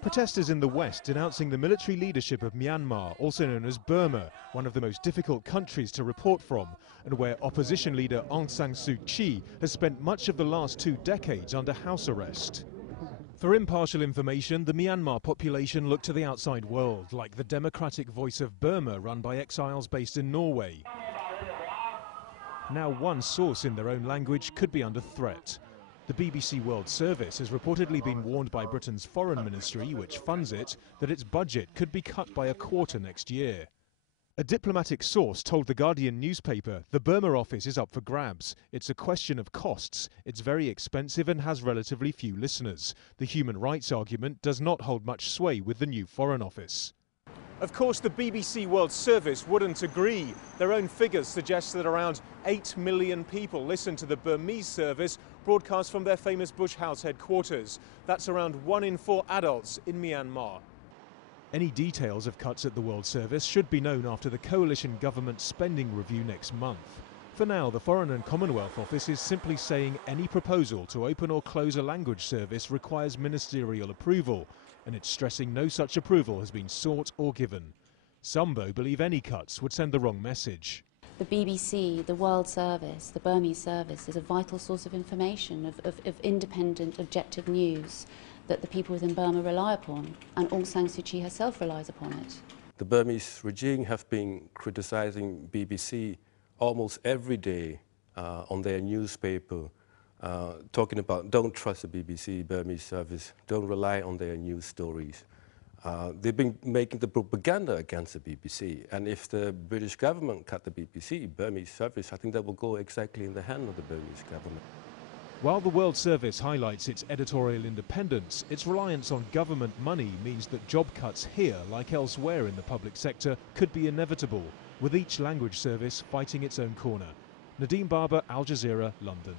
Protesters in the West denouncing the military leadership of Myanmar, also known as Burma, one of the most difficult countries to report from, and where opposition leader Aung San Suu Kyi has spent much of the last 2 decades under house arrest. For impartial information, the Myanmar population look to the outside world, like the Democratic Voice of Burma run by exiles based in Norway. Now one source in their own language could be under threat. The BBC World Service has reportedly been warned by Britain's Foreign Ministry, which funds it, that its budget could be cut by a quarter next year. A diplomatic source told the Guardian newspaper the Burma office is up for grabs. It's a question of costs. It's very expensive and has relatively few listeners. The human rights argument does not hold much sway with the new Foreign Office. Of course, the BBC World Service wouldn't agree. Their own figures suggest that around 8 million people listen to the Burmese service broadcast from their famous Bush House headquarters. That's around 1 in 4 adults in Myanmar. Any details of cuts at the World Service should be known after the coalition government spending review next month. For now, the Foreign and Commonwealth Office is simply saying any proposal to open or close a language service requires ministerial approval, and it's stressing no such approval has been sought or given. Some, though, believe any cuts would send the wrong message. The BBC, the World Service, the Burmese service is a vital source of information, of independent, objective news that the people within Burma rely upon, and Aung San Suu Kyi herself relies upon it. The Burmese regime have been criticizing BBC almost every day on their newspaper, talking about don't trust the BBC, Burmese service, don't rely on their news stories. They've been making the propaganda against the BBC, and if the British government cut the BBC, Burmese service, I think that will go exactly in the hand of the Burmese government. While the World Service highlights its editorial independence, its reliance on government money means that job cuts here, like elsewhere in the public sector, could be inevitable, with each language service fighting its own corner. Nadim Baba, Al Jazeera, London.